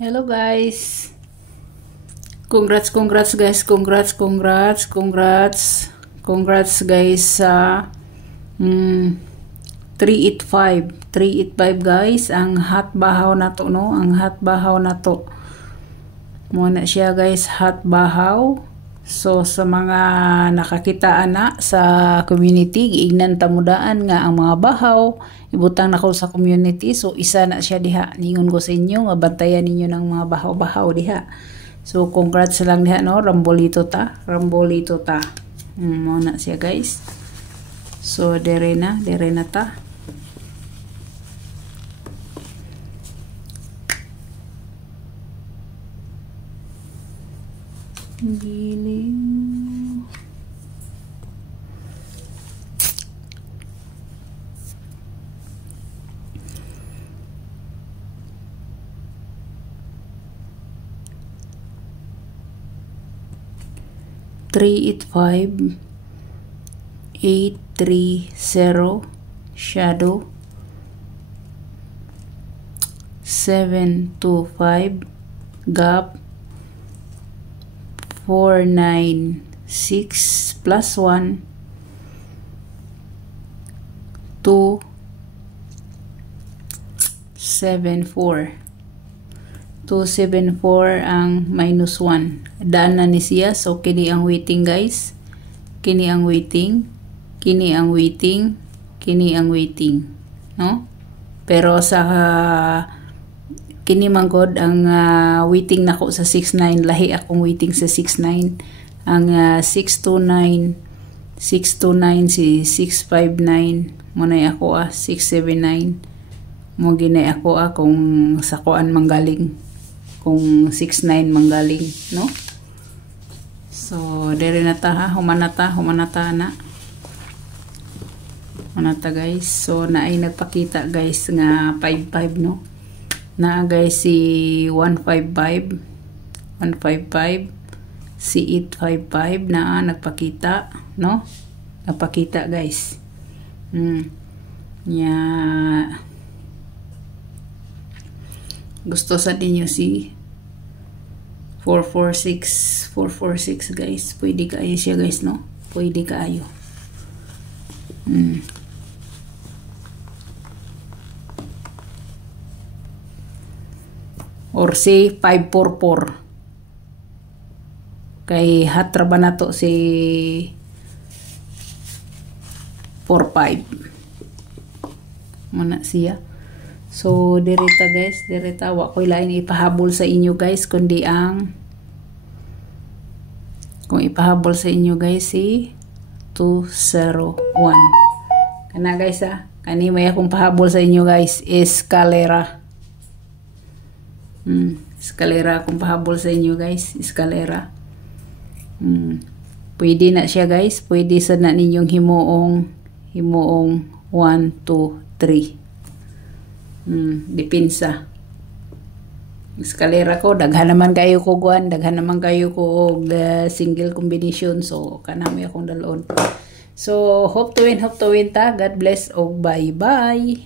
Hello guys. Congrats guys. Congrats guys sa 385 guys ang hot bahaw na to, no? Ang hot bahaw na to. Muna siya guys, hot bahaw. So sa mga nakakitaan na sa community, giignan tamudaan nga ang mga bahaw ibutang nako sa community. So isa na siya diha. Ningon ko sa inyo, mabantayan ninyo ng mga bahaw-bahaw diha. So congrats lang diha, no? Rambolito ta. Muna siya guys. So dere na ta. Giling. Three 830 shadow 725 gap 496 plus 1 274 ang minus 1 daan na ni siya. So kini ang waiting guys, kini ang waiting, no? Pero sa kini manggod ang waiting nako sa 69, lahi akong waiting sa 69. Ang 629 si 659 mo na ako 679 mo ginay ako kung sa kuan manggaling, kung 69 manggaling, no? So dere na ta ha, humanata na. Humanata guys. So naay nagpakita guys nga 55, no? Na guys si 155 si 855 na nagpakita, no? Nagpakita guys. Gusto sa ninyo si 446 guys. Pwede kaayo siya guys, no? Pwede kaayo. Or si 544 kay hatra ba na to si 45 muna siya. So direta guys, direta wa ko'y lain ipahabol sa inyo guys kundi ang kung ipahabol sa inyo guys si 201 kana guys kani may akong pahabol sa inyo guys, eskalera. Eskalera akong pahabol sa inyo guys, eskalera. Pwede na siya guys, pwede sa na ninyong himuong 1, 2, 3. Depensa. Eskalera ko daghan naman kayo ko single combination, so kanami akong dalon. So hope to win ta. God bless og bye bye.